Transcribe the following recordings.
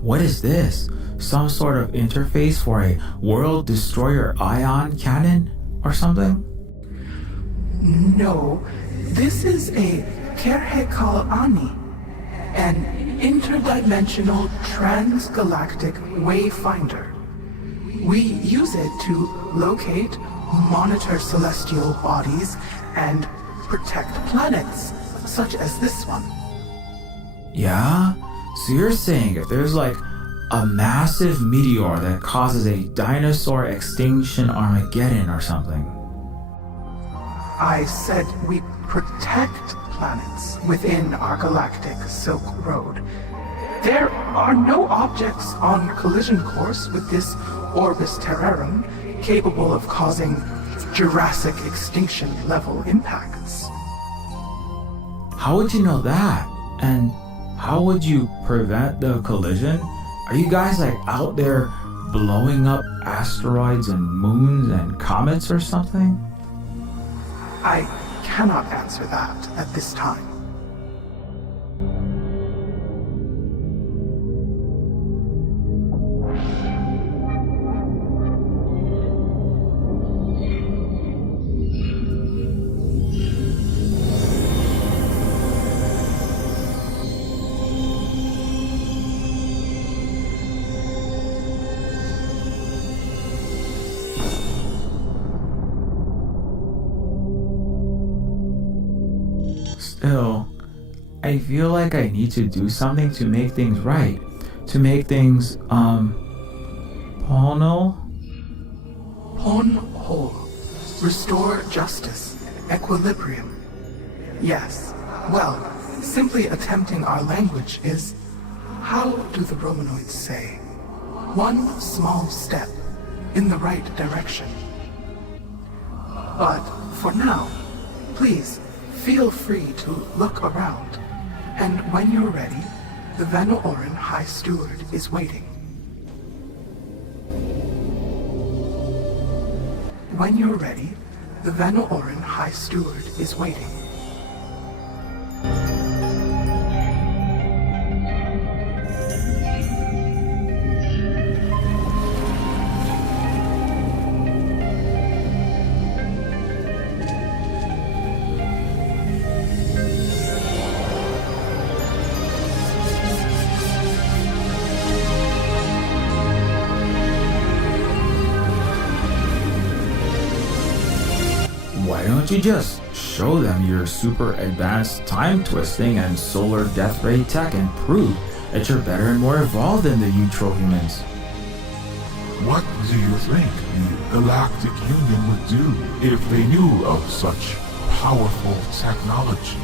What is this? Some sort of interface for a world destroyer ion cannon or something? No, this is a Kerhekal Ani, an interdimensional transgalactic wayfinder. We use it to locate, monitor celestial bodies, and protect planets, such as this one. Yeah? So you're saying if there's like a massive meteor that causes a dinosaur extinction Armageddon or something? I said we protect planets within our galactic Silk Road. There are no objects on collision course with this Orbis Terrarum capable of causing Jurassic extinction level impacts. How would you know that? And how would you prevent the collision? Are you guys like out there blowing up asteroids and moons and comets or something? I cannot answer that at this time. Still, I feel like I need to do something to make things right. To make things, Pono? Pon whole. Restore justice. Equilibrium. Yes. Well, simply attempting our language is, how do the Romanoids say? One small step in the right direction. But for now, please, feel free to look around, and when you're ready, the Vanoran High Steward is waiting. When you're ready, the Vanoran High Steward is waiting. Why don't you just show them your super advanced time twisting and solar death ray tech and prove that you're better and more evolved than the Utro-humans? What do you think the Galactic Union would do if they knew of such powerful technology?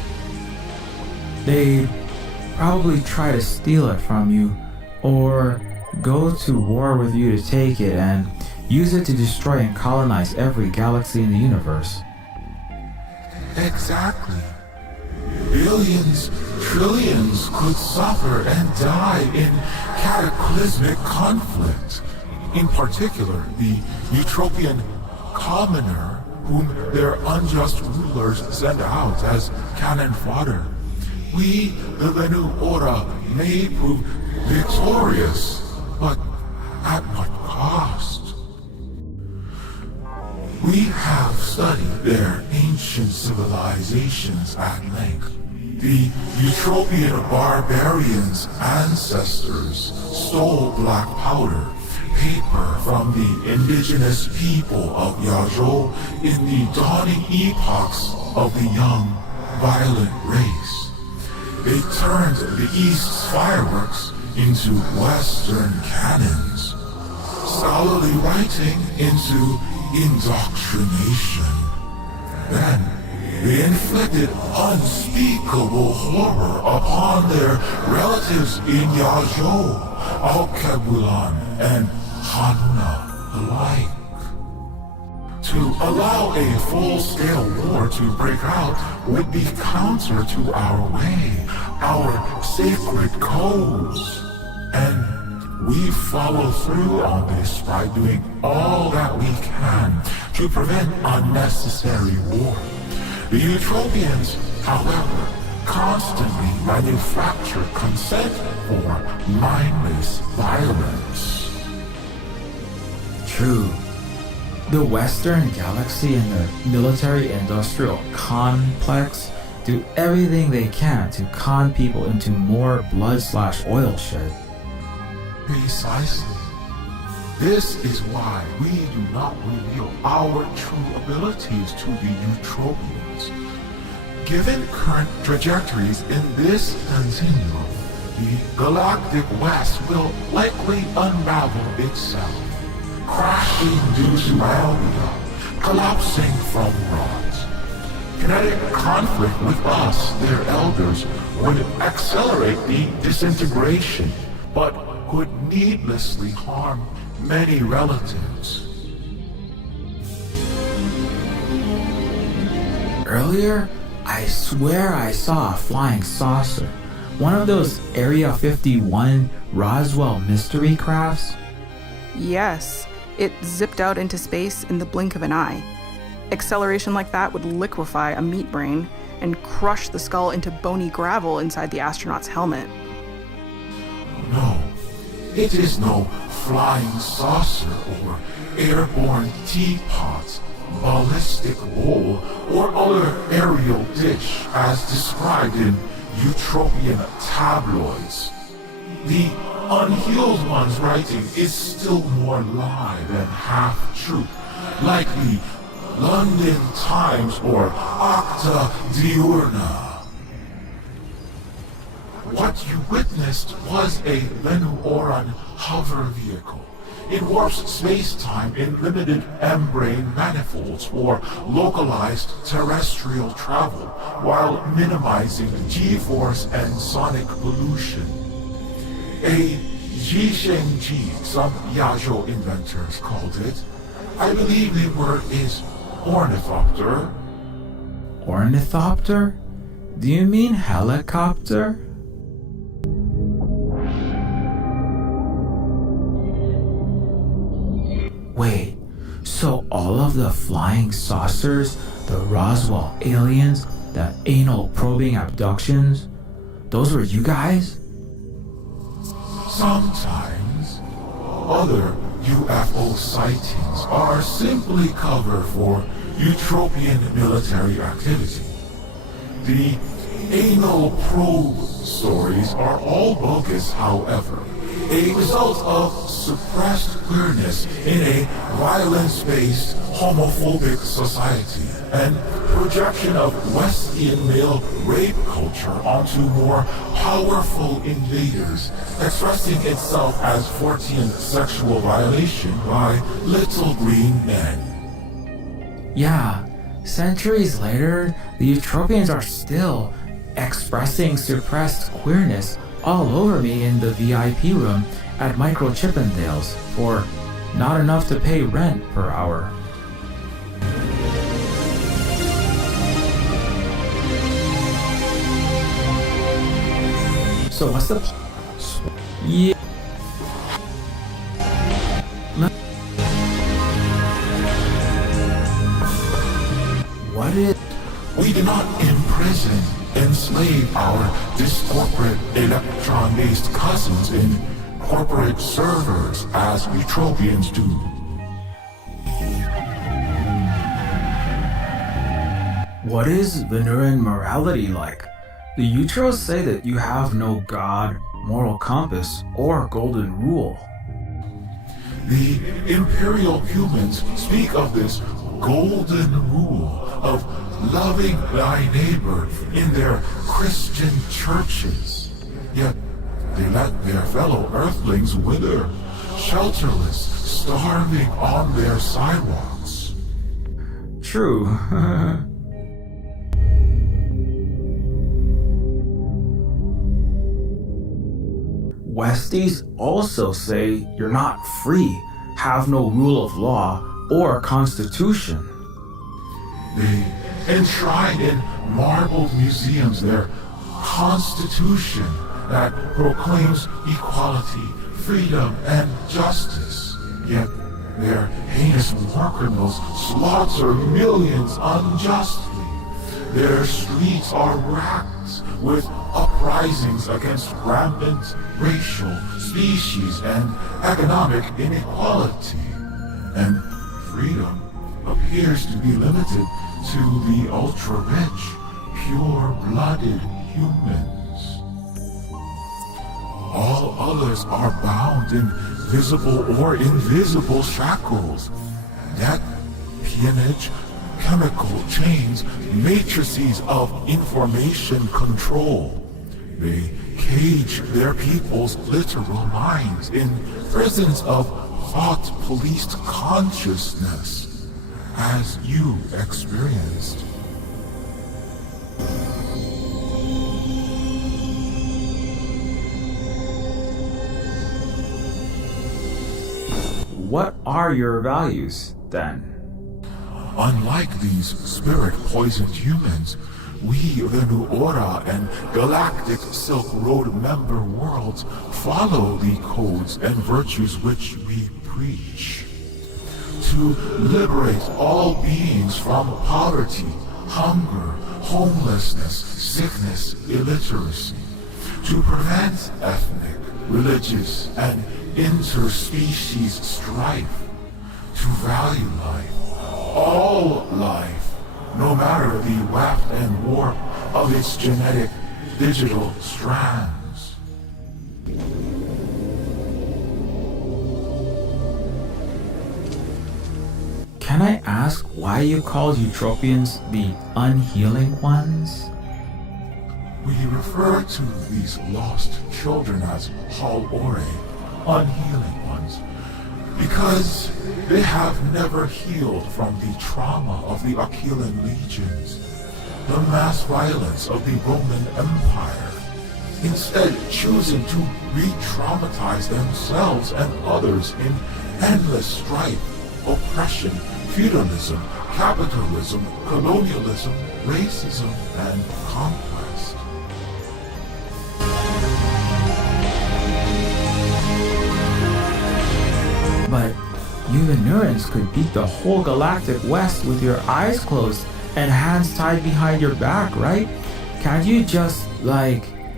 They'd probably try to steal it from you, or go to war with you to take it and use it to destroy and colonize every galaxy in the universe. Exactly. Billions, trillions could suffer and die in cataclysmic conflict. In particular, the Utopian commoner, whom their unjust rulers send out as cannon fodder. We, the Venu Ora, may prove victorious, but at what cost? We have studied their ancient civilizations at length. The Eutropian barbarians' ancestors stole black powder, paper from the indigenous people of Yajou in the dawning epochs of the young, violent race. They turned the East's fireworks into Western cannons, scholarly writing into indoctrination. Then, they inflicted unspeakable horror upon their relatives in Yajou, Alkebulan, and Hanuna alike. To allow a full-scale war to break out would be counter to our way, our sacred codes. And we follow through on this by doing all that we can to prevent unnecessary war. The Eutropians, however, constantly manufacture consent for mindless violence. True. The Western galaxy and the military-industrial complex do everything they can to con people into more blood/oil shed. Precisely. This is why we do not reveal our true abilities to the Eutropians. Given current trajectories in this continuum, the galactic West will likely unravel itself, crashing due to myopia, collapsing from rot. Kinetic conflict with us, their elders, would accelerate the disintegration, but could needlessly harm many relatives. Earlier, I swear I saw a flying saucer. One of those Area 51 Roswell mystery crafts. Yes, it zipped out into space in the blink of an eye. Acceleration like that would liquefy a meat brain and crush the skull into bony gravel inside the astronaut's helmet. No, it is no flying saucer or airborne teapot, ballistic bowl, or other aerial dish as described in Eutropian tabloids. The unhealed one's writing is still more lie than half-truth, like the London Times or Acta Diurna. What you witnessed was a Lenuoran hover vehicle. It warps space-time in limited membrane manifolds for localized terrestrial travel while minimizing G-force and sonic pollution. A Jishengji, some Yajou inventors called it. I believe the word is ornithopter. Ornithopter? Do you mean helicopter? Wait, so all of the flying saucers, the Roswell aliens, the anal probing abductions, those were you guys? Sometimes, other UFO sightings are simply cover for Eutropian military activity. The anal probe stories are all bogus, however, a result of suppressed queerness in a violence-based, homophobic society, and projection of Westian male rape culture onto more powerful invaders, expressing itself as Fortean sexual violation by little green men. Yeah, centuries later, the Eutropians are still expressing suppressed queerness all over me in the VIP room at Micro Chippendales for not enough to pay rent per hour. So what's the yeah. What is We do not imprison, enslave our discorporate electron-based cousins in corporate servers as Eutropians do. What is Venusian morality like? The Utros say that you have no god, moral compass, or golden rule. The imperial humans speak of this golden rule of loving thy neighbor in their Christian churches. Yet they let their fellow earthlings wither, shelterless, starving on their sidewalks. True. Westies also say you're not free, have no rule of law or constitution. They enshrine in marbled museums their constitution that proclaims equality, freedom, and justice. Yet their heinous war criminals slaughter millions unjustly. Their streets are racked with uprisings against rampant racial, species, and economic inequality. And freedom appears to be limited to the ultra-rich, pure-blooded humans. All others are bound in visible or invisible shackles. Debt, peonage, chemical chains, matrices of information control. They cage their people's literal minds in prisons of thought-policed consciousness, as you experienced. What are your values, then? Unlike these spirit-poisoned humans, we, the New Order and Galactic Silk Road member worlds, follow the codes and virtues which we preach. To liberate all beings from poverty, hunger, homelessness, sickness, illiteracy. To prevent ethnic, religious, and interspecies strife. To value life, all life, no matter the weft and warp of its genetic digital strands. Can I ask why you call Eutropians the unhealing ones? We refer to these lost children as Hal-Ore, unhealing ones, because they have never healed from the trauma of the Achelan legions, the mass violence of the Roman Empire, instead choosing to re-traumatize themselves and others in endless strife, oppression, feudalism, capitalism, colonialism, racism, and conquest. But you Venurians could beat the whole galactic west with your eyes closed and hands tied behind your back, right? Can't you just,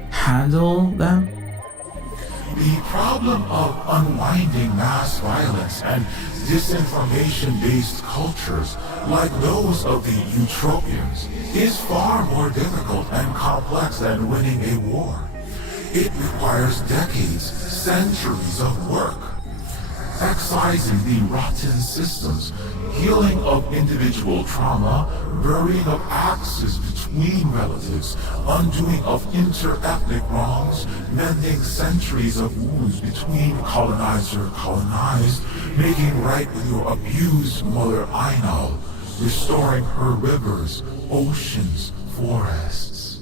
handle them? The problem of unwinding mass violence and disinformation-based cultures like those of the Eutropians is far more difficult and complex than winning a war. It requires decades, centuries of work. Excising the rotten systems, healing of individual trauma, burying of axes between relatives, undoing of inter-ethnic wrongs, mending centuries of wounds between colonizer-colonized, making right with your abused mother Ainal, restoring her rivers, oceans, forests.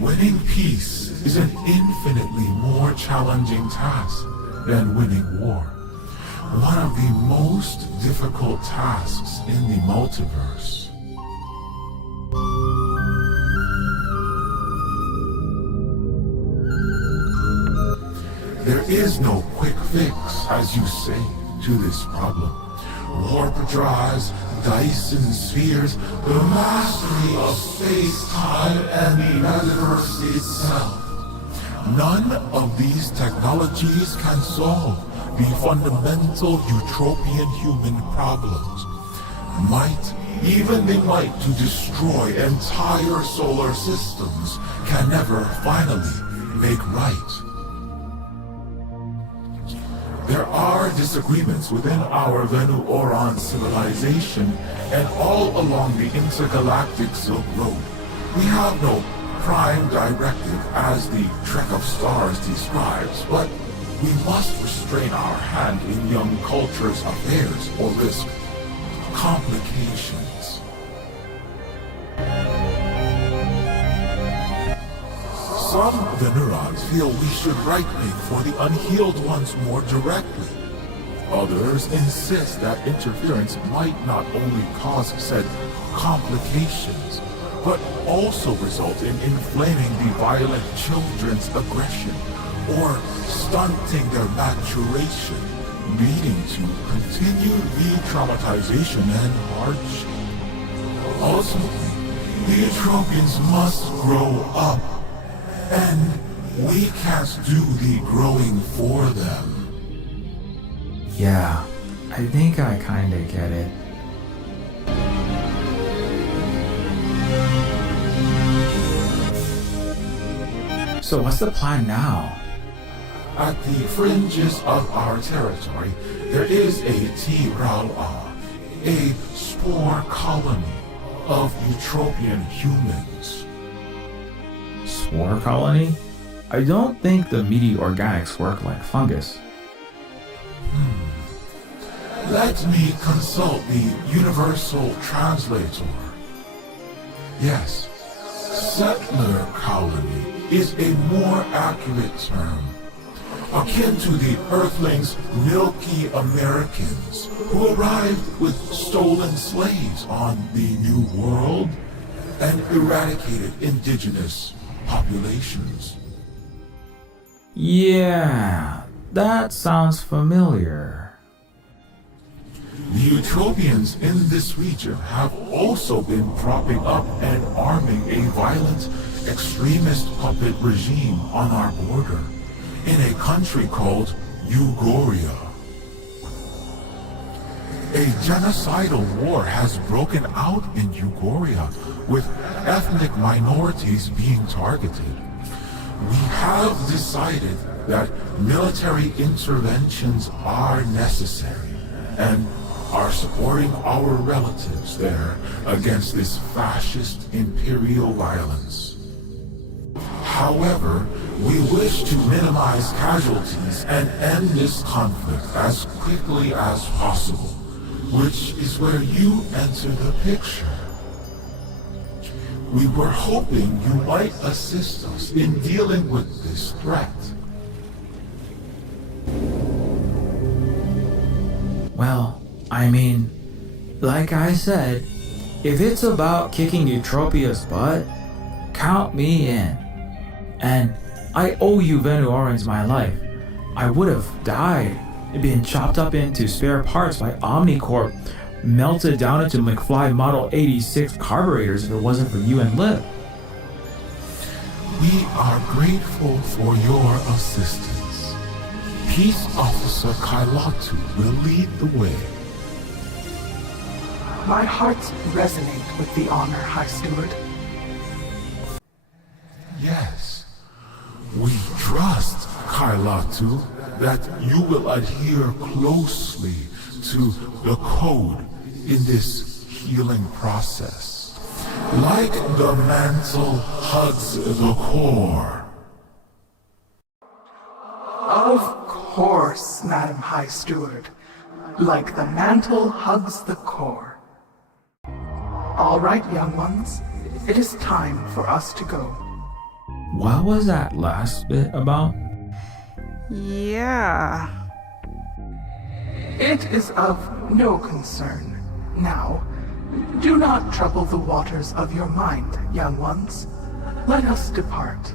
Winning peace is an infinitely more challenging task than winning war. One of the most difficult tasks in the multiverse. There is no quick fix, as you say, to this problem. Warp drives, Dyson spheres, the mastery of space-time and the universe itself. None of these technologies can solve the fundamental utopian human problems. Might Even the might to destroy entire solar systems can never finally make right. There are disagreements within our Venuoran civilization and all along the intergalactic Silk Road. We have no prime directive as the Trek of Stars describes, but we must restrain our hand in young culture's affairs or risk complications. Some Venurans feel we should right make for the unhealed ones more directly. Others insist that interference might not only cause said complications, but also result in inflaming the violent children's aggression or stunting their maturation, leading to continued re-traumatization and hardship. Ultimately, the Etropians must grow up, and we can't do the growing for them. Yeah, I think I kinda get it. So what's the plan now? At the fringes of our territory, there is a Tirala, a spore colony of Eutropian humans. Spore colony? I don't think the meaty organics work like fungus. Let me consult the universal translator. Yes, settler colony is a more accurate term, akin to the Earthlings' Milky Americans who arrived with stolen slaves on the New World and eradicated indigenous populations. Yeah, that sounds familiar. The Eutropians in this region have also been propping up and arming a violent, extremist puppet regime on our border in a country called Ugoria. A genocidal war has broken out in Ugoria, with ethnic minorities being targeted. We have decided that military interventions are necessary and are supporting our relatives there against this fascist imperial violence. However, we wish to minimize casualties and end this conflict as quickly as possible, which is where you enter the picture. We were hoping you might assist us in dealing with this threat. Well, I mean, like I said, if it's about kicking Eutropia's butt, count me in. And I owe you Venuorans my life. I would have died, being chopped up into spare parts by Omnicorp, melted down into McFly Model 86 carburetors if it wasn't for you and Lip. We are grateful for your assistance. Peace Officer Kailatu will lead the way. My hearts resonate with the honor, High Steward. Yes, we trust, Kailatu, that you will adhere closely to the code in this healing process. Like the mantle hugs the core. Of course, Madam High Steward. Like the mantle hugs the core. All right, young ones. It is time for us to go. What was that last bit about? Yeah. It is of no concern. Now, do not trouble the waters of your mind, young ones. Let us depart.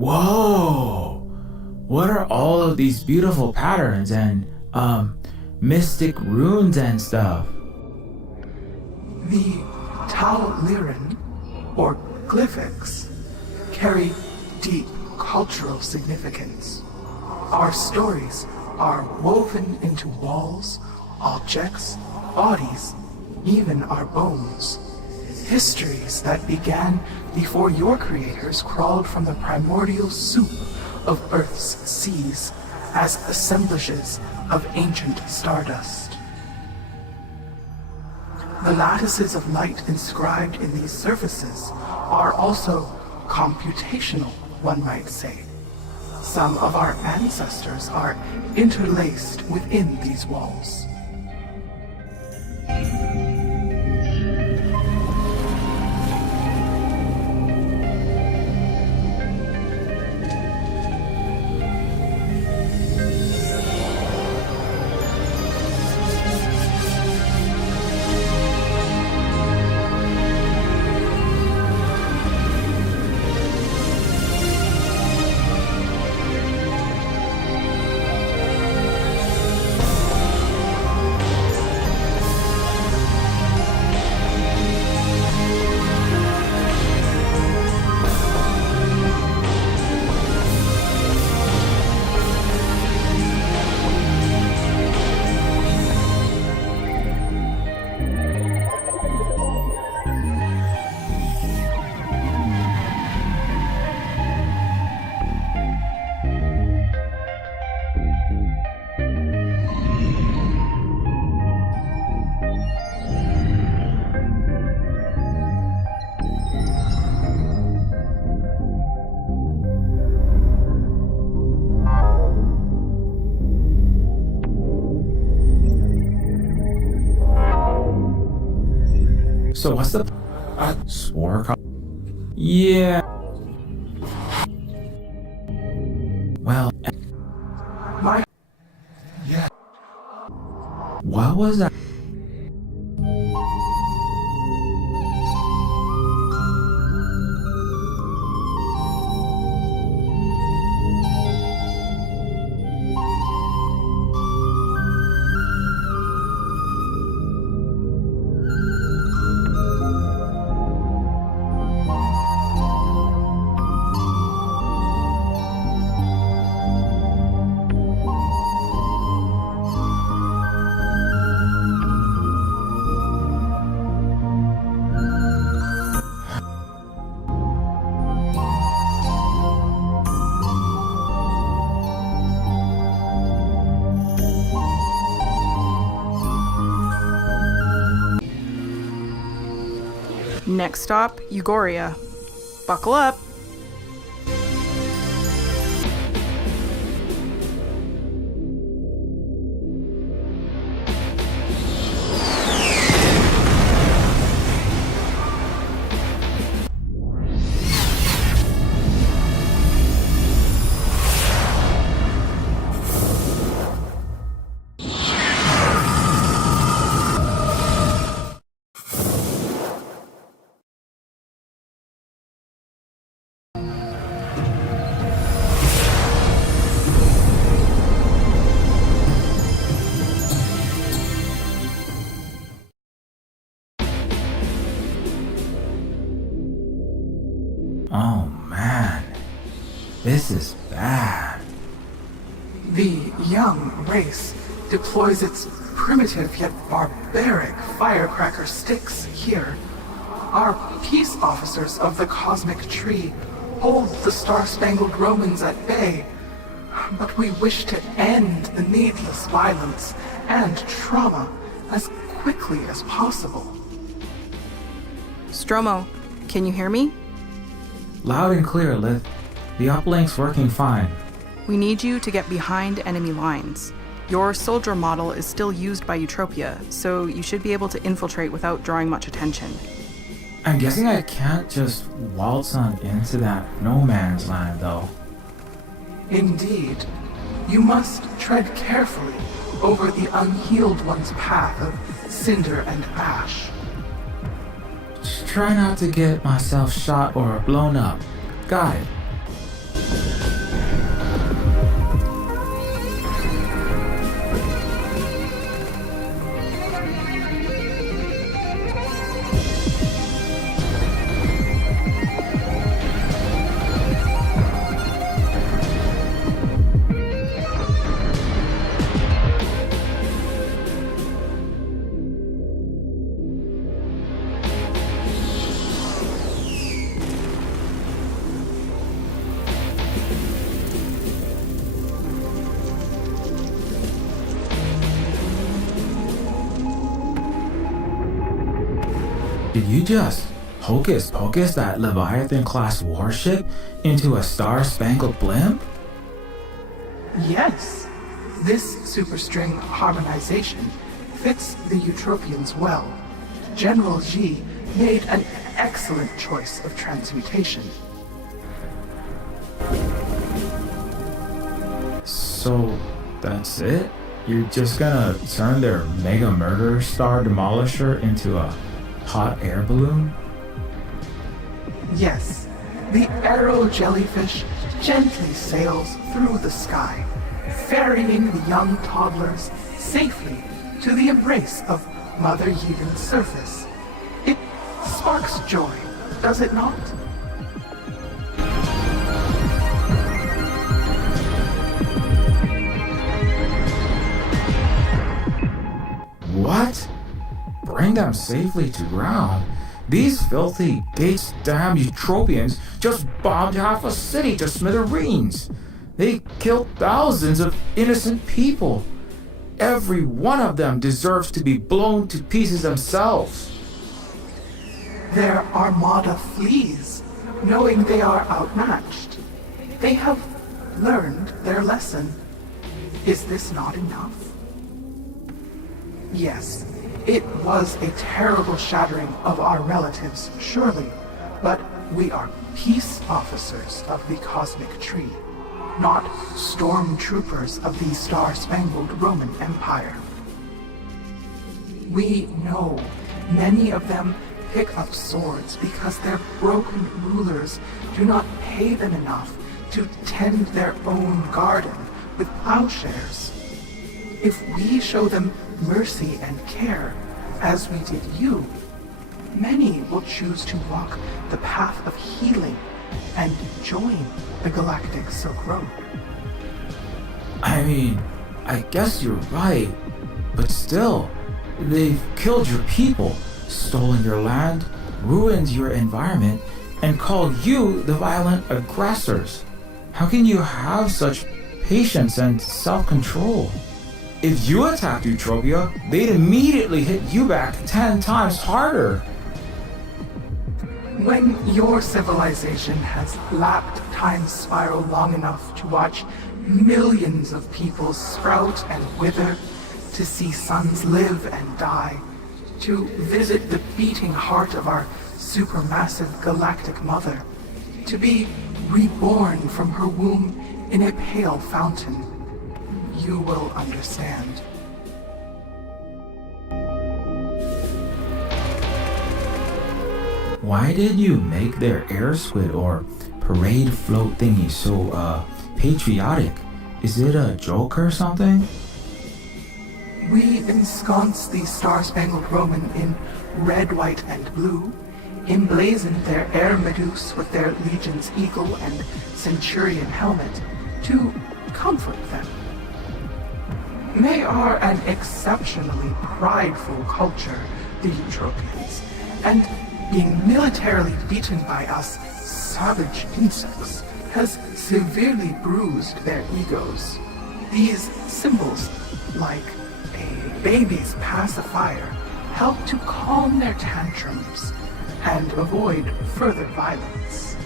Whoa! What are all of these beautiful patterns and, mystic runes and stuff? The CLUELESS, or glyphics, carry deep cultural significance. Our stories are woven into walls, objects, bodies, even our bones. Histories that began before your creators crawled from the primordial soup of Earth's seas as assemblages of ancient stardust. The lattices of light inscribed in these surfaces are also computational, one might say. Some of our ancestors are interlaced within these walls. So what's the spore? Yeah. Well, My Yeah. what was that? Next stop, Euphoria. Buckle up. Oh man, this is bad. The young race deploys its primitive yet barbaric firecracker sticks here. Our peace officers of the cosmic tree hold the star-spangled Romans at bay, but we wish to end the needless violence and trauma as quickly as possible. Stromo, can you hear me? Loud and clear, Lith. The uplink's working fine. We need you to get behind enemy lines. Your soldier model is still used by Eutropia, so you should be able to infiltrate without drawing much attention. I'm guessing I can't just waltz on into that no man's land, though. Indeed, you must tread carefully over the unhealed one's path of cinder and ash. Just try not to get myself shot or blown up. Got it. Did you just hocus pocus that Leviathan class warship into a star-spangled blimp? Yes, this superstring harmonization fits the Eutropians well. General G made an excellent choice of transmutation. So that's it? You're just gonna turn their mega murder star demolisher into a hot air balloon? Yes, the aero jellyfish gently sails through the sky, ferrying the young toddlers safely to the embrace of Mother Yegan's surface. It sparks joy, does it not? What? Bring them safely to ground? These filthy, Gates-damned Eutropians just bombed half a city to smithereens. They killed thousands of innocent people. Every one of them deserves to be blown to pieces themselves. Their armada flees, knowing they are outmatched. They have learned their lesson. Is this not enough? Yes, it was a terrible shattering of our relatives, surely, but we are peace officers of the cosmic tree, not stormtroopers of the star-spangled Roman Empire. We know many of them pick up swords because their broken rulers do not pay them enough to tend their own garden with plowshares. If we show them mercy and care, as we did you, many will choose to walk the path of healing and join the Galactic Silk Road. I mean, I guess you're right, but still, they've killed your people, stolen your land, ruined your environment, and called you the violent aggressors. How can you have such patience and self-control? If you attacked Eutropia, they'd immediately hit you back 10 times harder. When your civilization has lapped time's spiral long enough to watch millions of people sprout and wither, to see sons live and die, to visit the beating heart of our supermassive galactic mother, to be reborn from her womb in a pale fountain, you will understand. Why did you make their air squid or parade float thingy so, patriotic? Is it a joke or something? We ensconce the Star-Spangled Roman in red, white, and blue, emblazoned their air medusa with their legion's eagle and centurion helmet to comfort them. They are an exceptionally prideful culture, the Eutropians, and being militarily beaten by us savage insects has severely bruised their egos. These symbols, like a baby's pacifier, help to calm their tantrums and avoid further violence.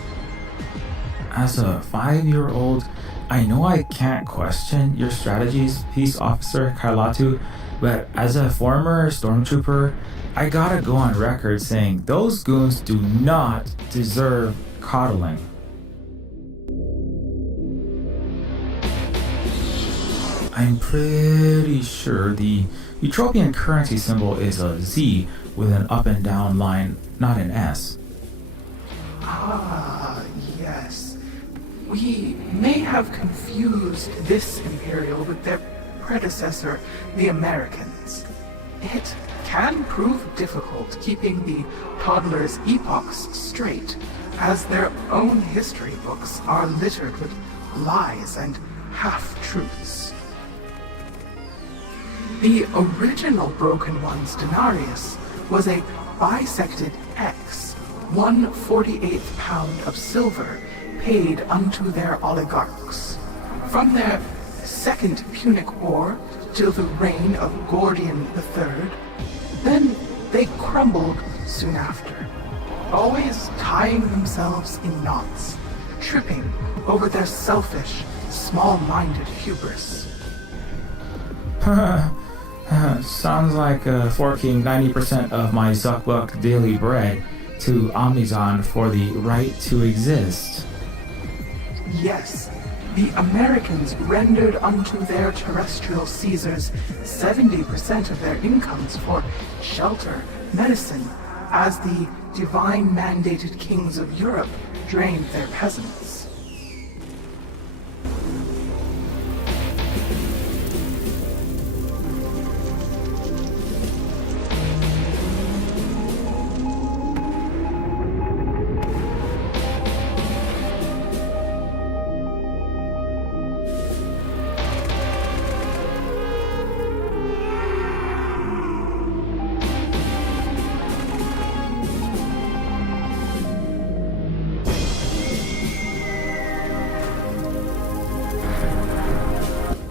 As a 5-year-old, I know I can't question your strategies, Peace Officer Kailatu, but as a former stormtrooper, I gotta go on record saying those goons do not deserve coddling. I'm pretty sure the Eutropian currency symbol is a Z with an up and down line, not an S. Ah, yes. We may have confused this Imperial with their predecessor, the Americans. It can prove difficult keeping the toddlers' epochs straight, as their own history books are littered with lies and half-truths. The original Broken One's denarius was a bisected X, 1/48th pound of silver paid unto their oligarchs. From their Second Punic War till the reign of Gordian III, then they crumbled soon after, always tying themselves in knots, tripping over their selfish, small-minded hubris. Sounds like forking 90% of my Zuckbuck daily bread to Omnizon for the right to exist. Yes, the Americans rendered unto their terrestrial Caesars 70% of their incomes for shelter, medicine, as the divine-mandated kings of Europe drained their peasants.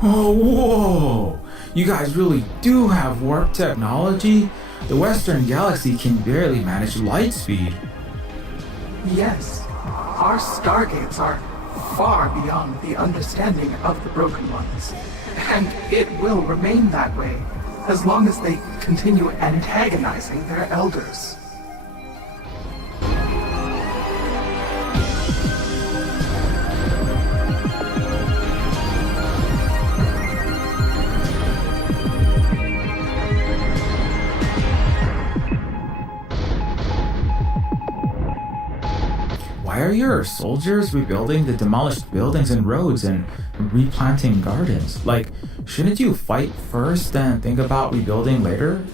Oh, whoa! You guys really do have warp technology? The Western Galaxy can barely manage light speed. Yes, our stargates are far beyond the understanding of the Broken Ones, and it will remain that way as long as they continue antagonizing their elders. Why are your soldiers rebuilding the demolished buildings and roads and replanting gardens? Like, shouldn't you fight first and think about rebuilding later?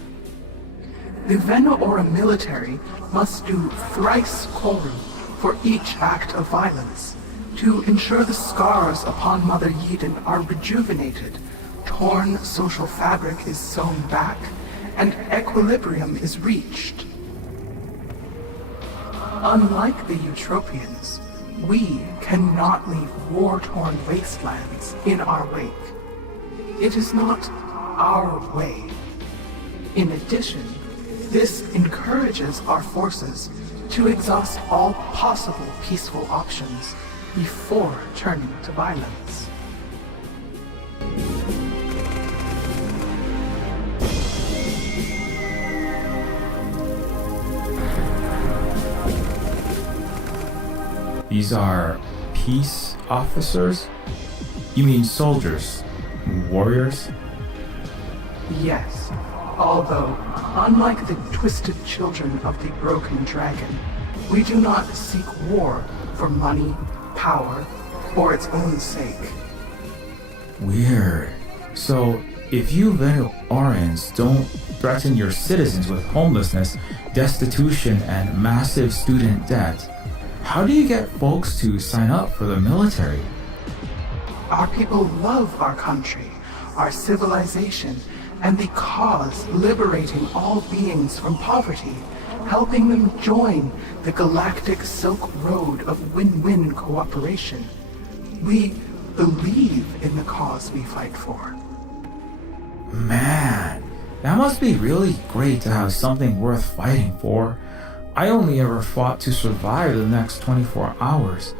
The Venoora military must do thrice Koru for each act of violence to ensure the scars upon Mother Eden are rejuvenated, torn social fabric is sewn back, and equilibrium is reached. Unlike the Eutropians, we cannot leave war-torn wastelands in our wake. It is not our way. In addition, this encourages our forces to exhaust all possible peaceful options before turning to violence. These are peace officers? You mean soldiers? Warriors? Yes, although, unlike the twisted children of the Broken Dragon, we do not seek war for money, power, or its own sake. Weird. So, if you Venoorans don't threaten your citizens with homelessness, destitution, and massive student debt, how do you get folks to sign up for the military? Our people love our country, our civilization, and the cause liberating all beings from poverty, helping them join the galactic Silk Road of win-win cooperation. We believe in the cause we fight for. Man, that must be really great to have something worth fighting for. I only ever fought to survive the next 24 hours,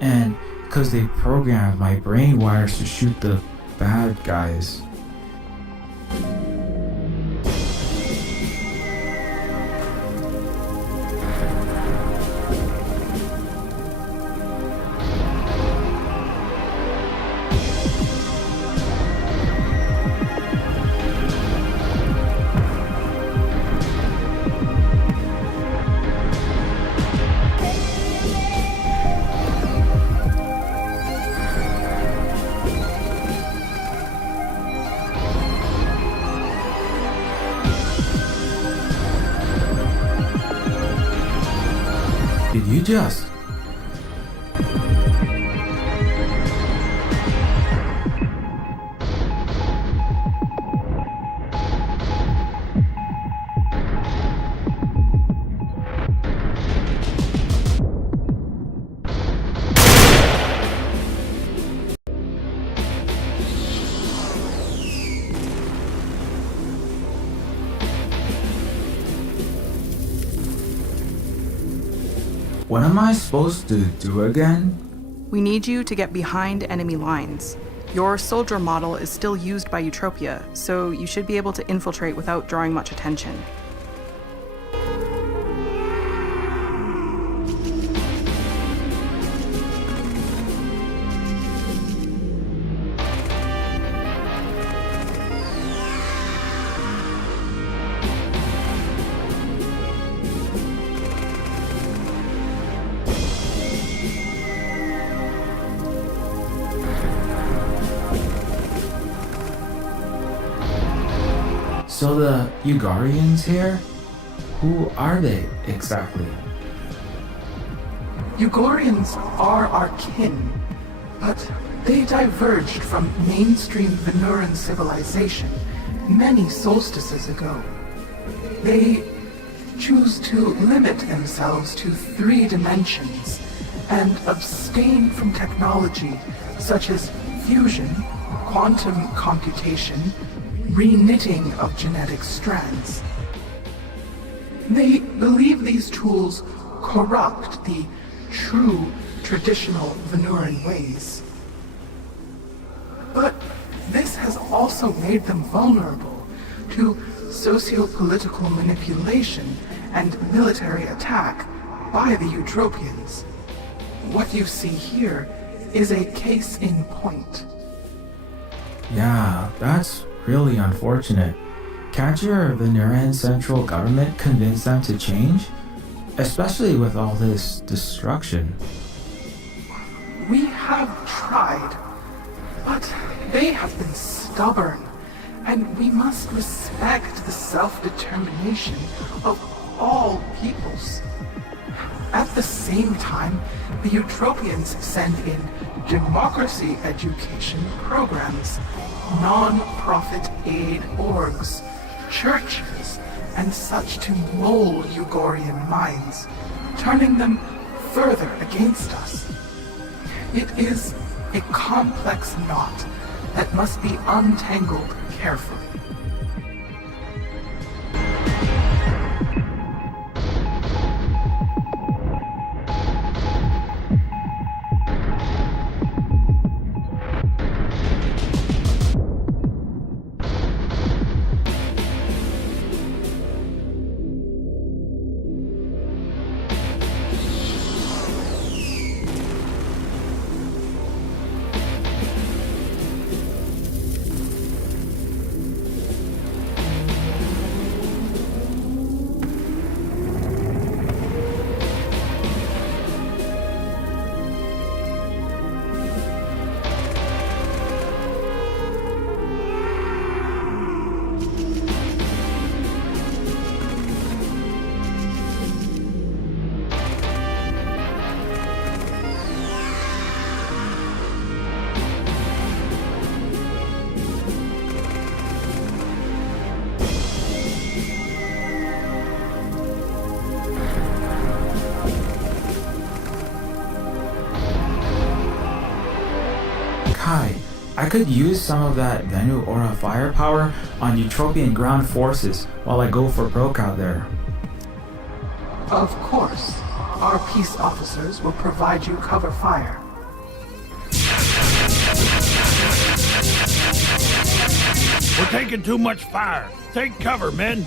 and because they programmed my brain wires to shoot the bad guys. Did you just... What am I supposed to do again? We need you to get behind enemy lines. Your soldier model is still used by Eutropia, so you should be able to infiltrate without drawing much attention. So the Ugarians here? Who are they exactly? Ugorians are our kin, but they diverged from mainstream Venuran civilization many solstices ago. They choose to limit themselves to 3 dimensions and abstain from technology such as fusion, quantum computation, reknitting of genetic strands. They believe these tools corrupt the true traditional Venuran ways. But this has also made them vulnerable to socio-political manipulation and military attack by the Eutropians. What you see here is a case in point. Yeah, that's really unfortunate. Can't your Venuran central government convince them to change? Especially with all this destruction. We have tried, but they have been stubborn, and we must respect the self-determination of all peoples. At the same time, the Eutropians send in democracy education programs, non-profit aid orgs, churches, and such to mold Ugorian minds, turning them further against us. It is a complex knot that must be untangled carefully. I could use some of that Venu Aura firepower on Eutropian ground forces while I go for broke out there. Of course, our peace officers will provide you cover fire. We're taking too much fire. Take cover, men.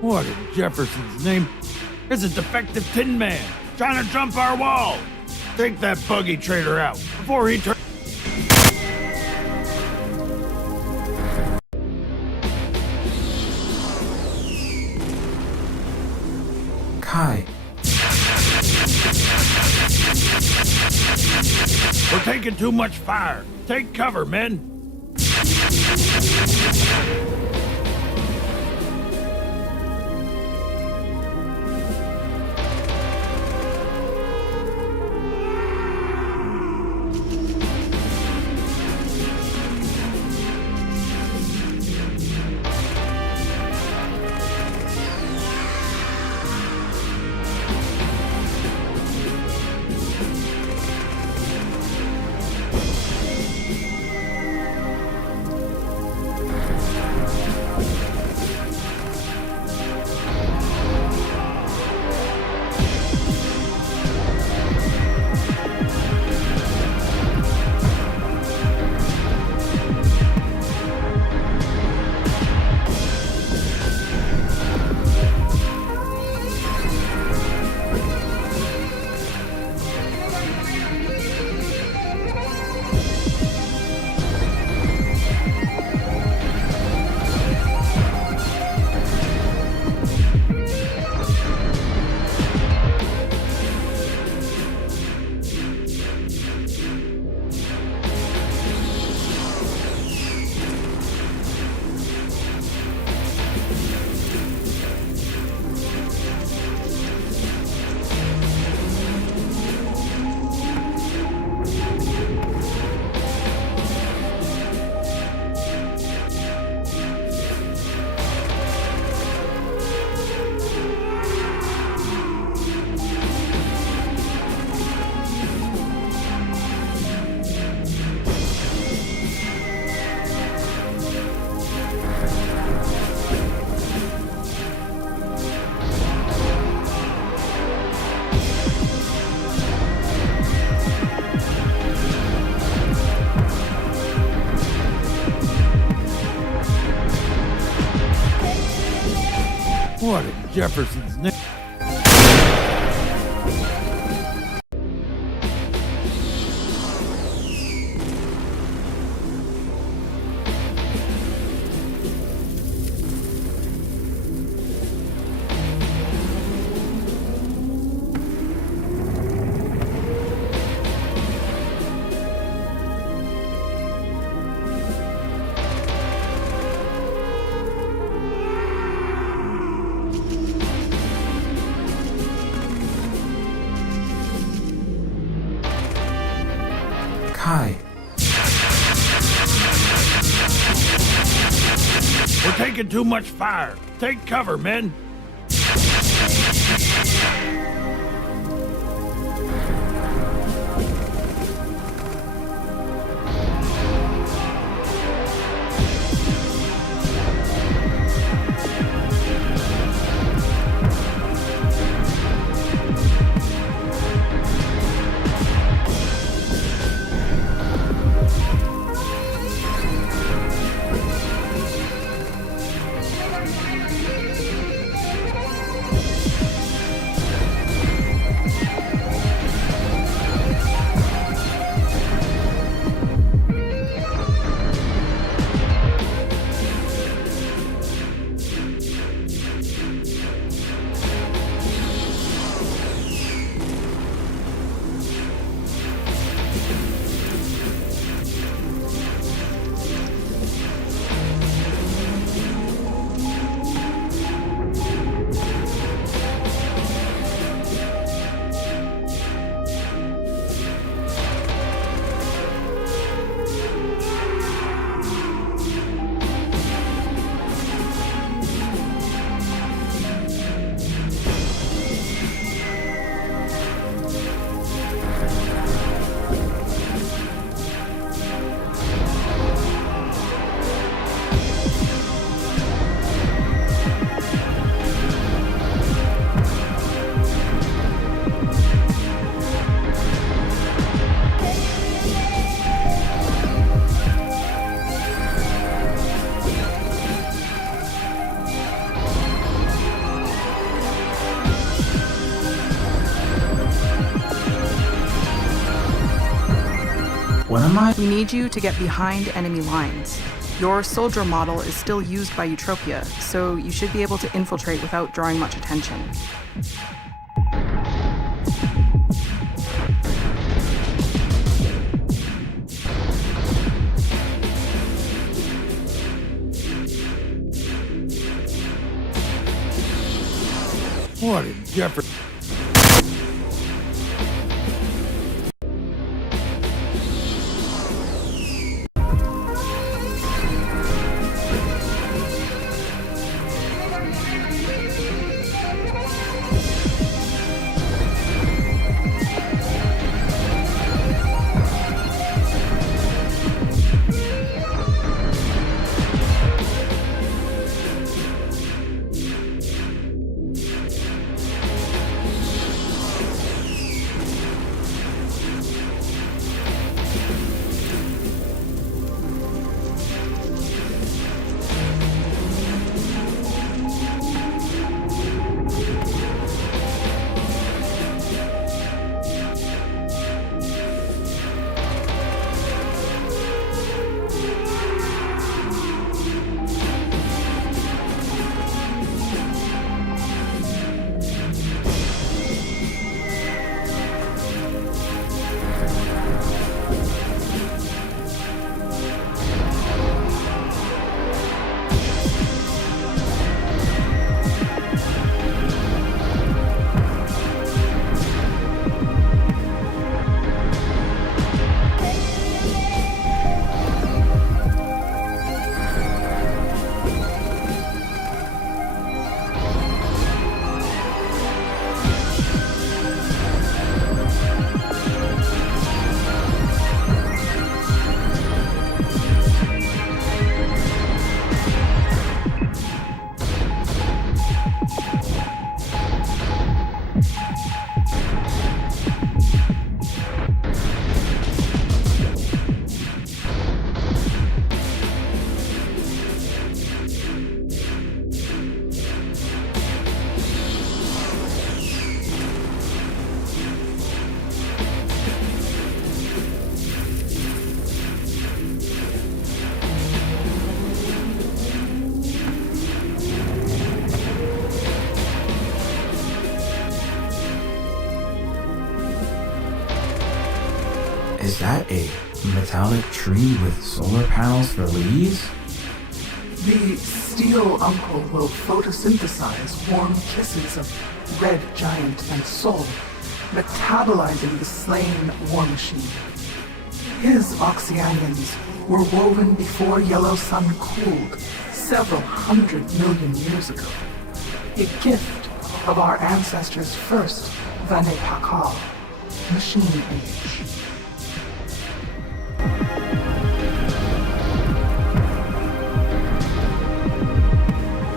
What in Jefferson's name? It's a defective Tin Man trying to jump our wall. Take that buggy trader out before he turns. Kai, We're taking too much fire. Take cover, men. What in Jefferson's name? Kai, We're taking too much fire. Take cover, men. What am I? We need you to get behind enemy lines. Your soldier model is still used by Eutropia, so you should be able to infiltrate without drawing much attention. What in Jeffrey? Is that a metallic tree with solar panels for leaves? The steel uncle will photosynthesize warm kisses of red giant and soul, metabolizing the slain war machine. His oxyanions were woven before yellow sun cooled several 100 million years ago. A gift of our ancestors' first Vane Pakal, machine age.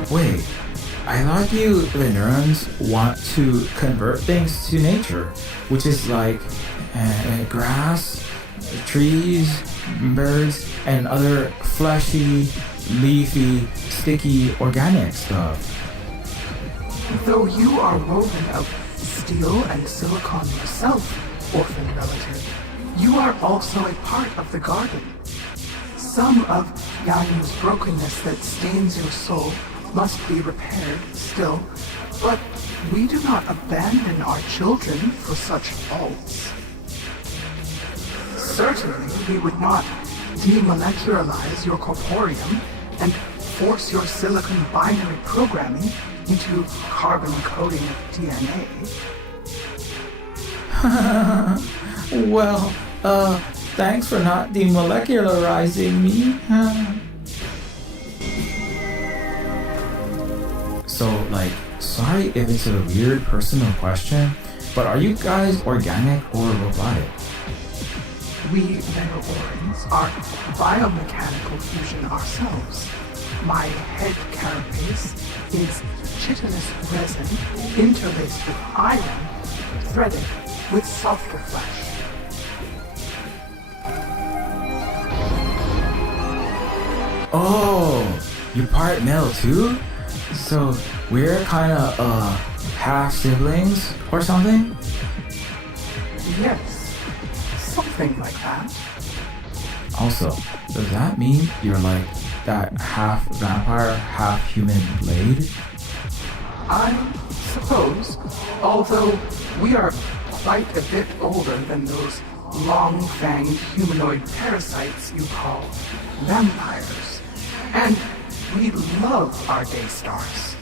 Wait, I thought you Linerans want to convert things to nature, which is like grass, trees, birds, and other fleshy, leafy, sticky, organic stuff. Though you are woven of steel and silicon yourself, orphan relative, you are also a part of the garden. Some of Yanyu's brokenness that stains your soul must be repaired still, but we do not abandon our children for such faults. Certainly, we would not demolecularize your corporeum and force your silicon binary programming into carbon coding of DNA. Well, thanks for not demolecularizing me. So, like, sorry if it's a weird personal question, but are you guys organic or robotic? We Neoorans are biomechanical fusion ourselves. My head carapace is chitinous resin interlaced with iron, threaded with softer flesh. Oh, you part male too? So we're kinda half siblings or something? Yes, something like that. Also, does that mean you're like that half vampire, half human blade? I suppose, although we are quite a bit older than those long-fanged humanoid parasites you call vampires. And we love our day stars.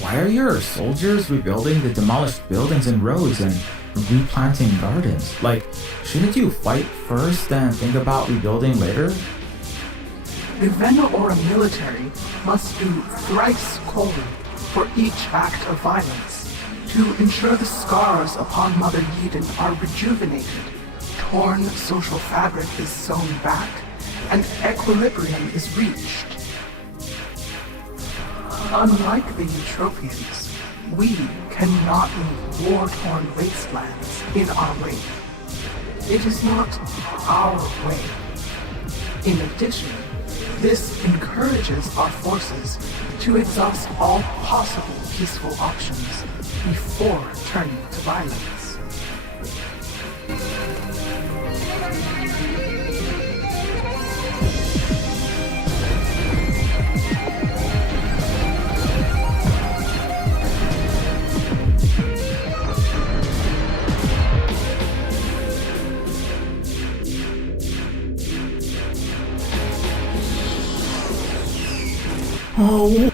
Why are your soldiers rebuilding the demolished buildings and roads and replanting gardens? Like, shouldn't you fight first and think about rebuilding later? The Venoora military must do thrice colon for each act of violence to ensure the scars upon Mother Eden are rejuvenated, torn social fabric is sewn back, and equilibrium is reached. Unlike the Eutropians, we cannot leave war-torn wastelands in our wake. It is not our way. In addition, this encourages our forces to exhaust all possible peaceful options before turning to violence. Oh.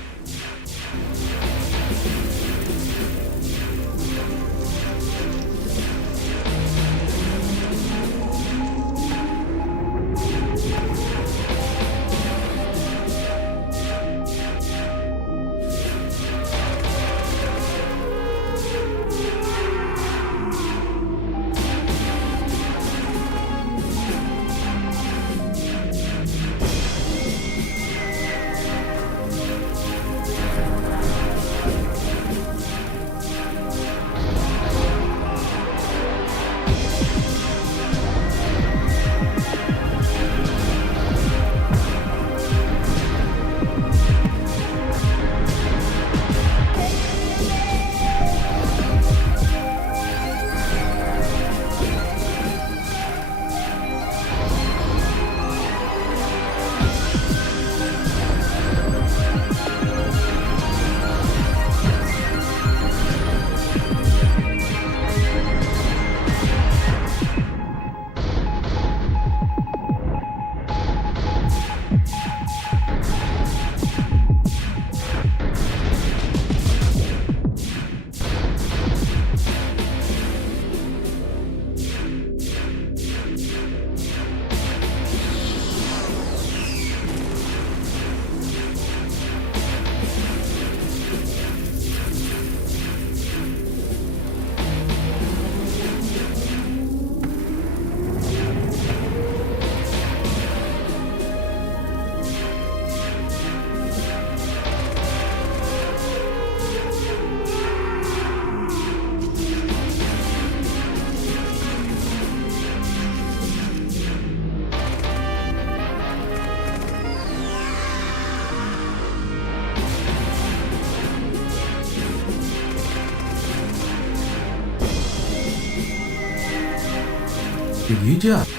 Did you just...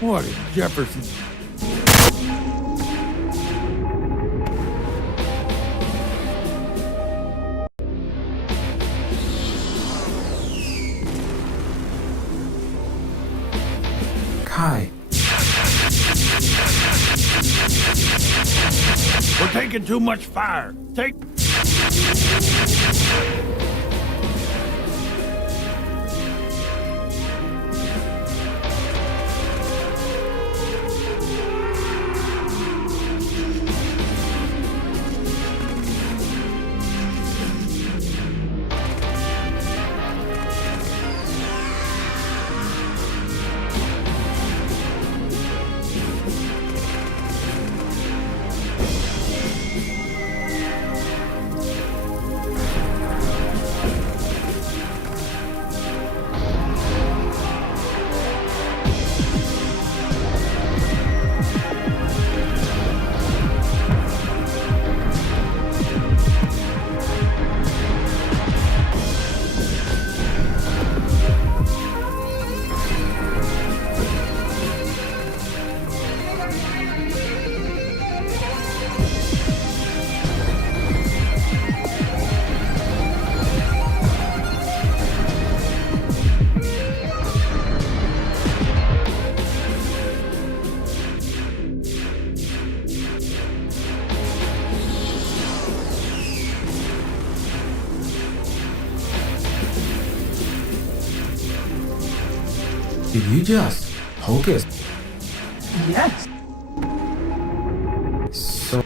What in Jefferson? Kai, We're taking too much fire. Take... Did you just hocus? Yes. So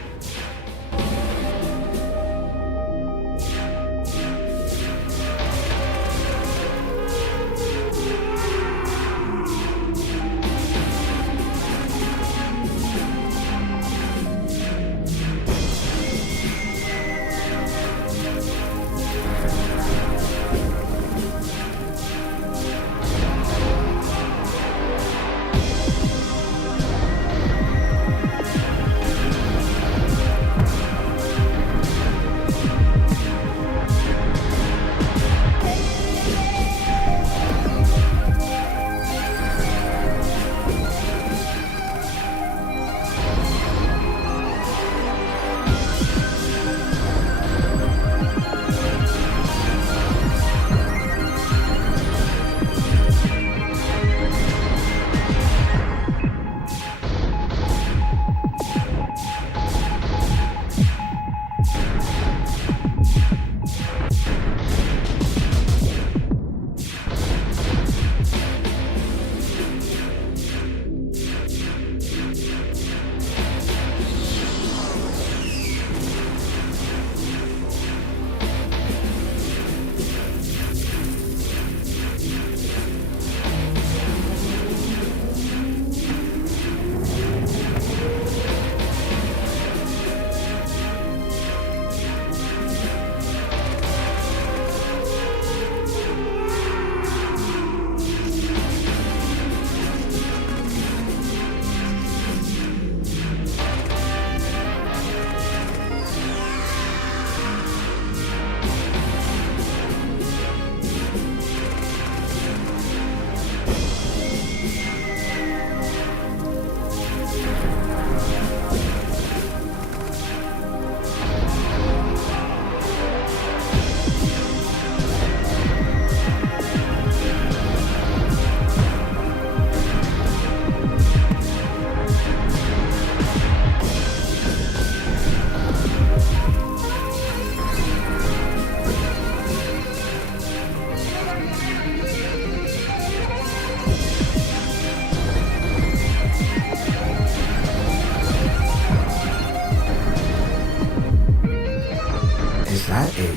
is that a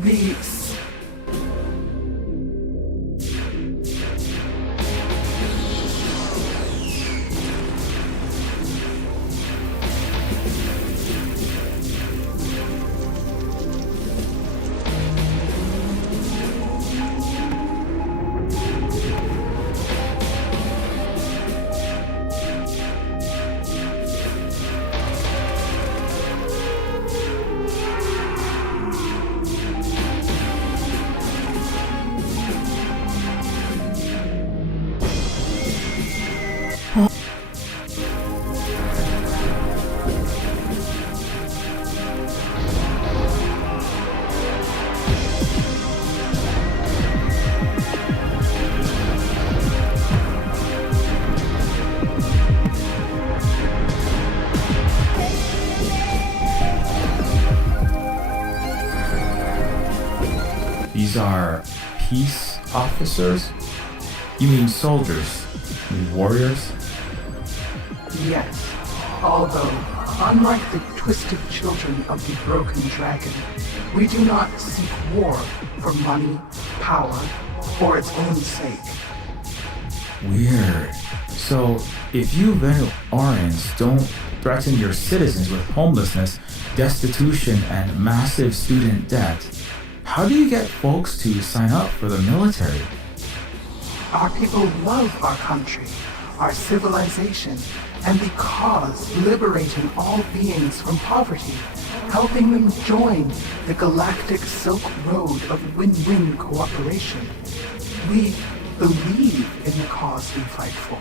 These. these are peace officers? You mean soldiers? Warriors? Yes, although, unlike the twisted children of the broken dragon, we do not seek war for money, power, or its own sake. Weird. So, if you Venusians don't threaten your citizens with homelessness, destitution, and massive student debt, how do you get folks to sign up for the military? Our people love our country, our civilization, and the cause liberating all beings from poverty, helping them join the galactic Silk Road of win-win cooperation. We believe in the cause we fight for.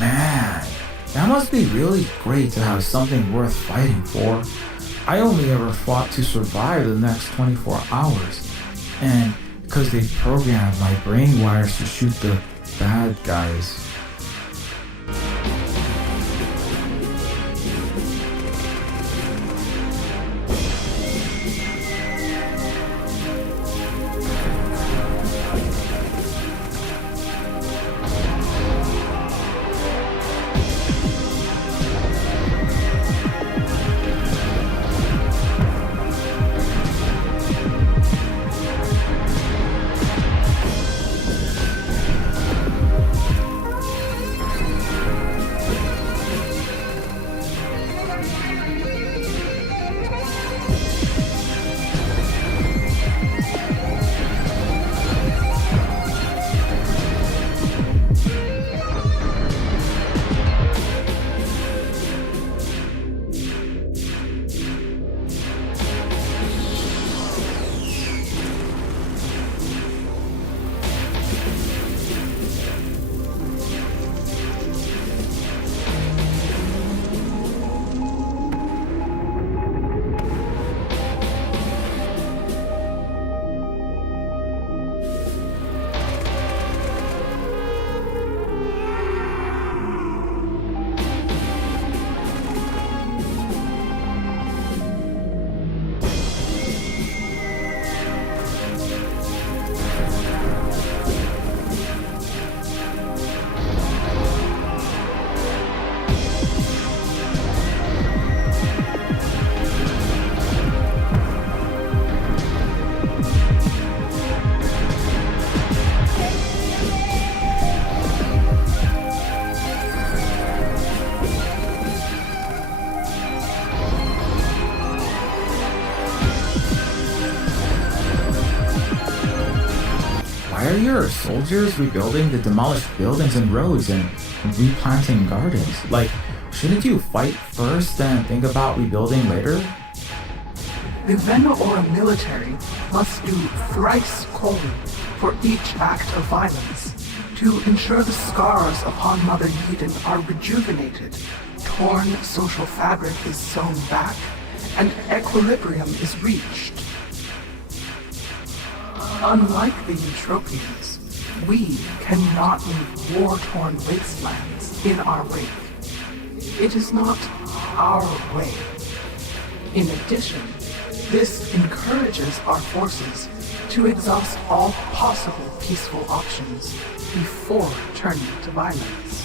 Man, that must be really great to have something worth fighting for. I only ever fought to survive the next 24 hours. And because they programmed my brain wires to shoot the bad guys. Why are your soldiers rebuilding the demolished buildings and roads and replanting gardens? Like, shouldn't you fight first and think about rebuilding later? The Venusian military must do thrice colon for each act of violence to ensure the scars upon Mother Eden are rejuvenated, torn social fabric is sewn back, and equilibrium is reached. Unlike the Utopians, we cannot leave war-torn wastelands in our wake. It is not our way. In addition, this encourages our forces to exhaust all possible peaceful options before turning to violence.